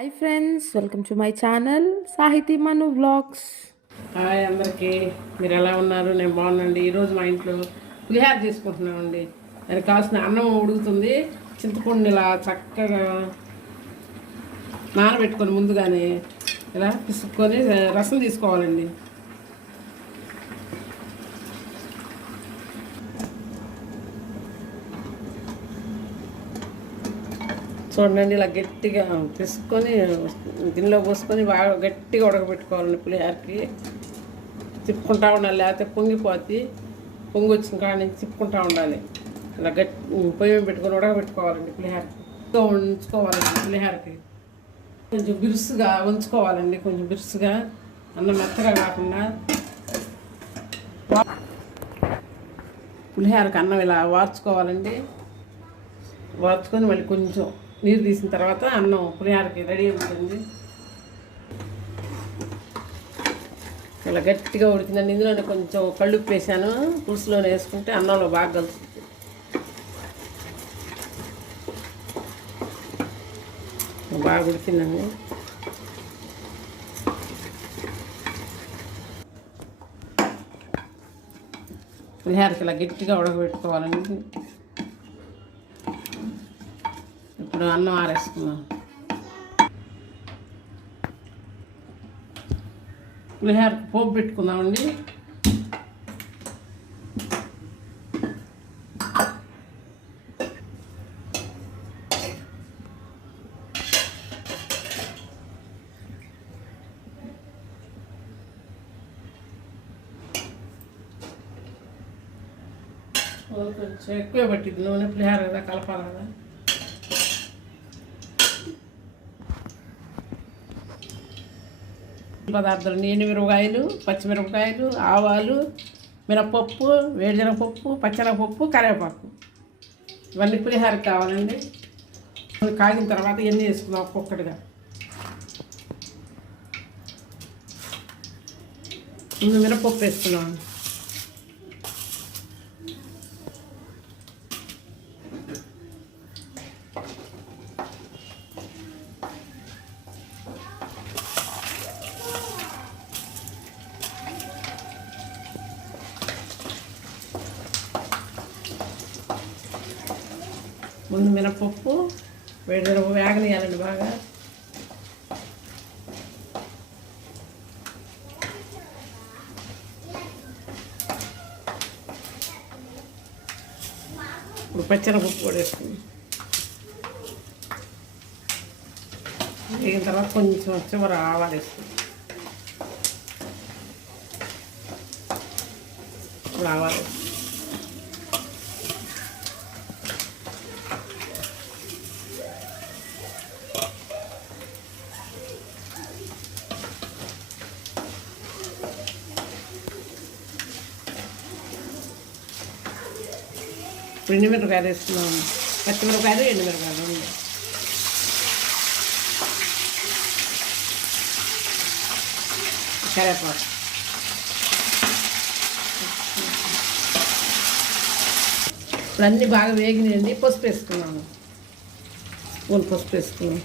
Hi friends, welcome to my channel సాహితీ మను vlogs. Hi అందరికీ, మీరు ఎలా ఉన్నారు? నేను బాగున్నాండి. ఈరోజు మా ఇంట్లో పులిహార చేసుకుంటున్నామండి. దానికి కావాల్సిన అన్నం ఉడుకుతుంది. చింతపండు ఇలా చక్కగా నానబెట్టుకొని ముందుగానే ఇలా పిసుక్కొని రసం తీసుకోవాలండి. చూడండి, ఇలా గట్టిగా పిసుకొని గిన్నెలో పోసుకొని బాగా గట్టిగా ఉడకబెట్టుకోవాలండి. పులిహోరకి తిప్పుకుంటూ ఉండాలి, లేకపోతే పొంగిపోతే పొంగి వచ్చిన కాడ నుంచి తిప్పుకుంటూ ఉండాలి. ఇలా పొయ్యి పెట్టుకొని ఉడకబెట్టుకోవాలండి. పులిహోరకి ఉంచుకోవాలండి. పులిహోరకి కొంచెం బిరుసుగా ఉంచుకోవాలండి. కొంచెం బిరుసుగా, అన్నం మెత్తగా కాకుండా. పులిహోరకి అన్నం ఇలా వార్చుకోవాలండి. వార్చుకొని మళ్ళీ కొంచెం నీరు తీసిన తర్వాత అన్నం పులిహోరకి రెడీ అవుతుంది. ఇలా గట్టిగా ఉడికిందండి. ఇందులోనే కొంచెం కళ్ళుప్పు వేసాను. పులుసులోనే వేసుకుంటే అన్నంలో బాగా కలుస్తుంది. బాగా ఉడికిందండి. పులిహోరకి ఇలా గట్టిగా ఉడకబెట్టుకోవాలండి. ఇప్పుడు అన్నం ఆరేసుకున్నాం. పులిహోరకి పోపు పెట్టుకుందామండి. కొంచెం ఎక్కువ పట్టింది నూనె, పులిహోర కదా, కలపాలి కదా. పదార్థాలు ఎండుమిరపకాయలు, పచ్చిమిరపకాయలు, ఆవాలు, మినపప్పు, వేరుశనగపప్పు, పచ్చెనగపప్పు, కరివేపాకు, ఇవన్నీ పులిహోరకి కావాలండి. కాగిన తర్వాత ఇవన్నీ వేసుకుందాం ఒక్కొక్కటిగా. ముందు మినపప్పు వేసుకున్నాం. ముందు మినపప్పు వేడిమిరప వేగనియాలండి బాగా. ఇప్పుడు పచ్చెనపప్పు కూడా వేసుకుంది. వేగిన తర్వాత కొంచెం చివర ఆవాలు వేసుకుంది. ఇప్పుడు ఆవాలు ఇప్పుడు ఎండుమిరపకాయలు వేస్తున్నాము. పచ్చిమిరపకాయలు, ఎండుమిరపకాయలు ఉంది. కరివేపాకు, ఇప్పుడు అన్నీ బాగా వేగినాయండి. పసుపు వేసుకున్నాము. స్పూన్ పసుపు వేసుకున్నాం.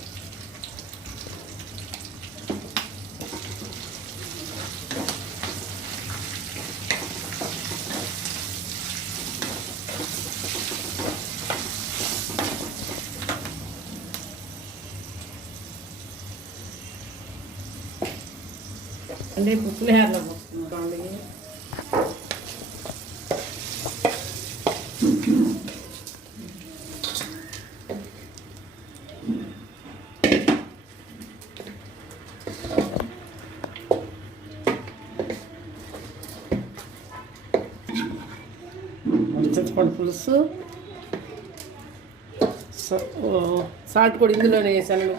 అంటే ఇప్పుడు పులిహోరలో పోసుకుంటామండి. చింతపండు పులుసు, సాల్ట్ కూడా ఇందులోనే వేసాను.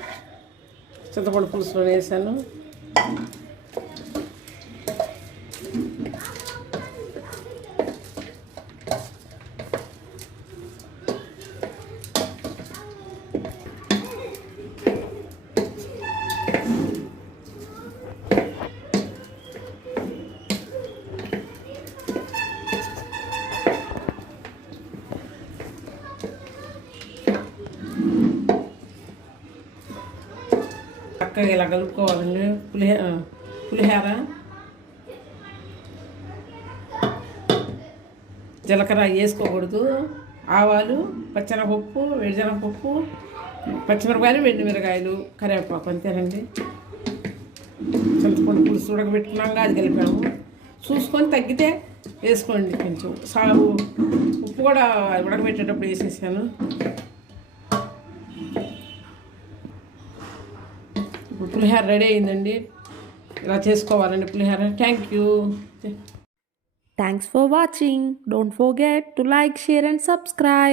చింతపండు పులుసులోనే వేసాను. చక్కగా ఇలా కలుపుకోవాలండి. పులిహోర జీలకర్ర వేసుకోకూడదు. ఆవాలు, పచ్చెనపప్పు, వేరుశనగపప్పు, పచ్చిమిరపకాయలు, మిరపకాయలు, కరివేపాకు అంతేనండి. చింతపండు పులుసు ఉడకబెట్టుకున్నాక అది కలిపాము. చూసుకొని తగ్గితే వేసుకోండి. కొంచెం ఉప్పు కూడా ఉడకబెట్టేటప్పుడు వేసేసాను. ఇప్పుడు పులిహోర రెడీ అయిందండి. ఇలా చేసుకోవాలండి పులిహోర. Thank you. Thanks for watching. Don't forget to like, share and subscribe.